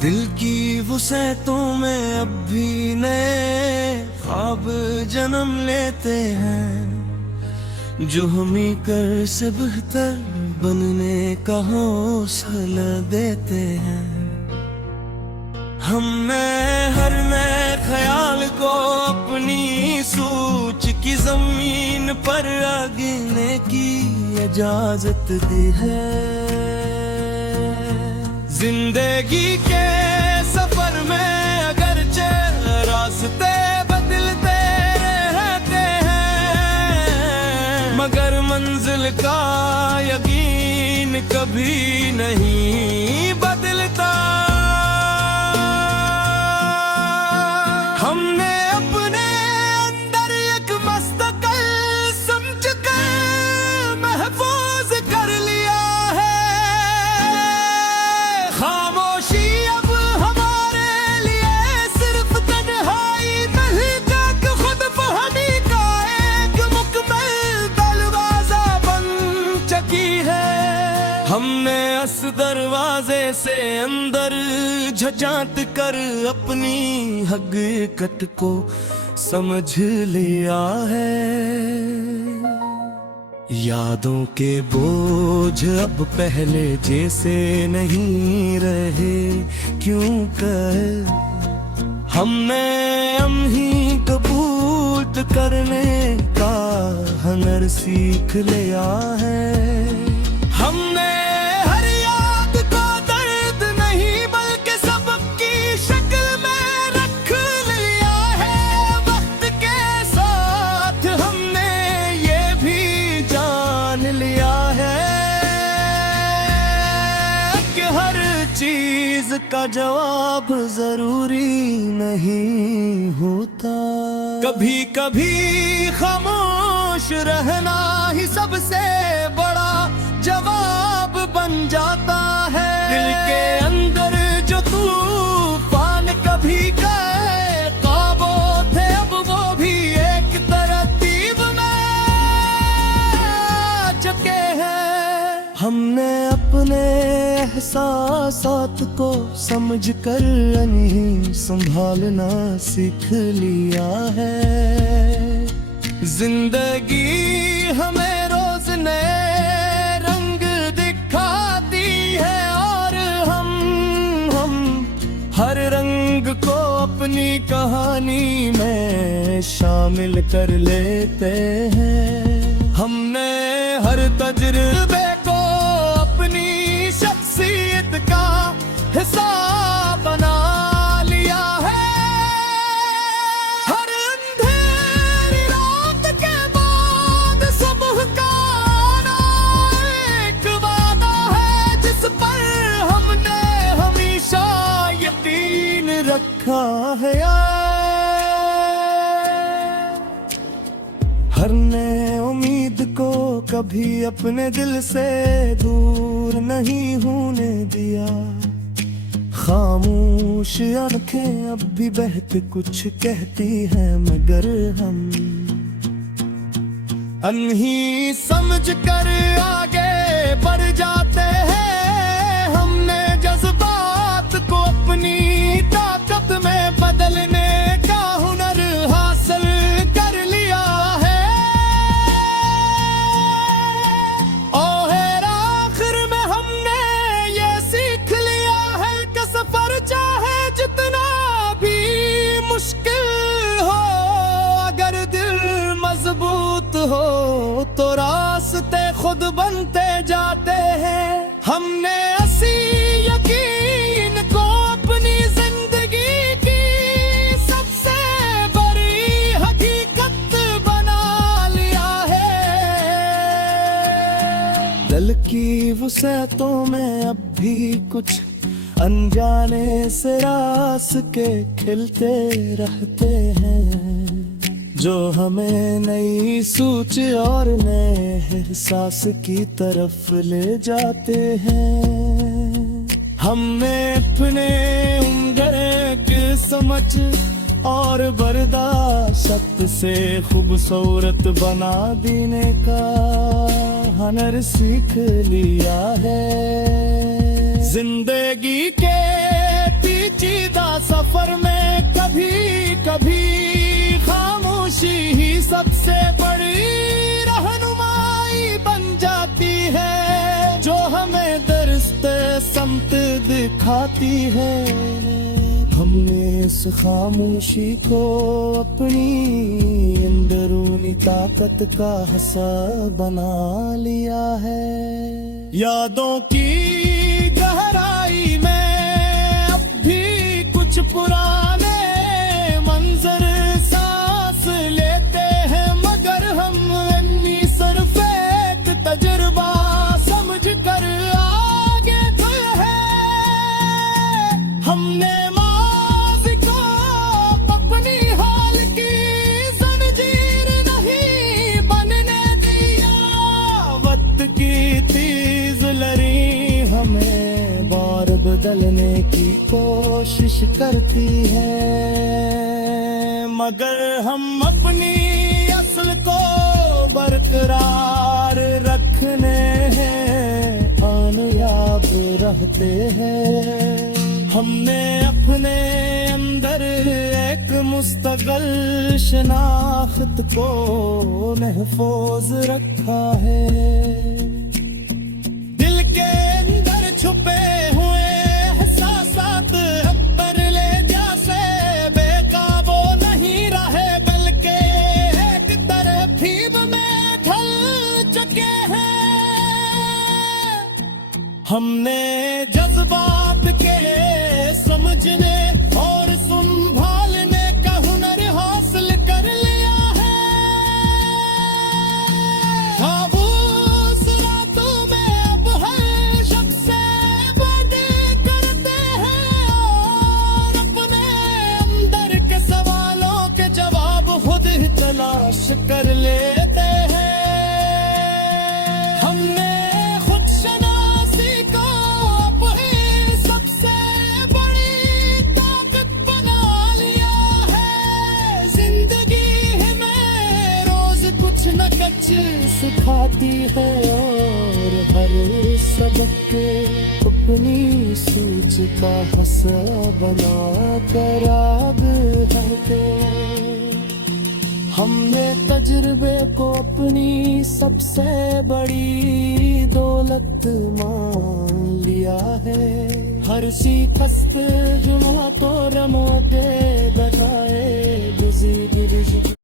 दिल की वुसअतों में अब भी नए ख्वाब जन्म लेते हैं, जो हमी कर से बेहतर बनने का हौसला देते हैं। हमने हर नए ख्याल को अपनी सोच की जमीन पर गिरने की इजाजत दी है। जिंदगी के सफर में अगरचे रास्ते बदलते रहते हैं, मगर मंजिल का यकीन कभी नहीं बदलता। हमने अपने अंदर एक मस्तकल समझकर महफूज कर लिया है। खामोशी अब हमारे लिए सिर्फ तन्हाई नहीं, तक खुद फहमी का एक मुकम्मल दरवाजा बन चुकी है। हमने इस दरवाजे से अंदर झझांत कर अपनी हकीकत को समझ लिया है। यादों के बोझ अब पहले जैसे नहीं रहे, क्यों कर हमने हम ही कबूल करने का हुनर सीख लिया है। हमने हर याद को दर्द नहीं बल्कि सबक की शक्ल में रख लिया है। वक्त के साथ हमने ये भी जान लिया है कि हर चीज का जवाब जरूरी नहीं होता। कभी कभी खामोश रहना ही सबसे बड़ा जवाब बन जाता है। दिल के अंदर जो तूफान कभी गए काबू थे, अब वो भी एक तरतीब में आ चुके हैं। हमने अपने एहसासात को समझ कर नहीं संभालना सीख लिया है। जिंदगी हमें रोज नए रंग दिखाती है, और हम हर रंग को अपनी कहानी में शामिल कर लेते हैं। हमने हर तजुर्बे को अपनी शख्सियत का हिस्सा बना लिया है। हर अंधेरी रात के बाद सुबह का आना एक वादा है, जिस पर हमने हमेशा यकीन रखा है। हर नए उम्मीद को कभी अपने दिल से दूर नहीं होने दिया। खामोश आंखें अब भी बहत कुछ कहती हैं, मगर हम अनही समझ कर आगे बढ़ जाते हैं। हमने जज्बात को अपनी ताकत में बदलने का हुनर हासिल कर लिया है। और आखिर में हमने ये सीख लिया है कि सफर चाहे जितना भी मुश्किल हो, अगर दिल मजबूत हो तो रास्ते खुद बनते जाते हैं। हमने ऐसी यकीन को अपनी जिंदगी की सबसे बड़ी हकीकत बना लिया है। दिल की वुसअतों में अब भी कुछ अनजाने से रास के खिलते रहते हैं, जो हमें नई सोच और नए एहसास की तरफ ले जाते हैं। हमने अपने उम्र की समझ और बर्दाश्त से खूबसूरत बना देने का हुनर सीख लिया है। जिंदगी के पेचीदा सफर में कभी कभी खामोशी ही सबसे बड़ी रहनुमाई बन जाती है, जो हमें दरस्ते समत दिखाती है। हमने इस खामोशी को अपनी अंदरूनी ताकत का हिस्सा बना लिया है। यादों की गहराई में अब भी कुछ पुराने मंजर सांस लेते हैं, मगर हम इन्हीं सिर्फ एक तजुर्बा समझ कर आगे बढ़े हैं। हमने माज़ी को अपनी हाल की जंजीर नहीं बनने दिया। वक्त की तेज लड़ी हमें बार बदलने की कोशिश करती है, मगर हम अपनी असल को बरकरार रखने हैं कामयाब रहते हैं। हमने अपने अंदर एक मुस्तकिल शनाख्त को महफूज रखा है। दिल के अंदर छुपे हुए एहसासात अब्बर ले जैसे बेकाबू नहीं रहे, बल्कि एक तरकीब में ढल चुके हैं। हमने जज्बात के समझने और संभालने का हुनर हासिल कर लिया है। खाबूस रातों में अब हर शख्स से बातें करते हैं और अपने अंदर के सवालों के जवाब खुद ही तलाश कर लेते हैं। हमने खुद शनासी को अपनी सबसे बड़ी ताकत बना लिया है। जिंदगी हमें रोज कुछ न कुछ सिखाती है और हर सबक अपनी सोच का हिस्सा बना कर आगे बढ़ते। हमने तजुर्बे को अपनी सबसे बड़ी दौलत मान लिया है। हर शिकस्त जुमा को रमो दे बजाए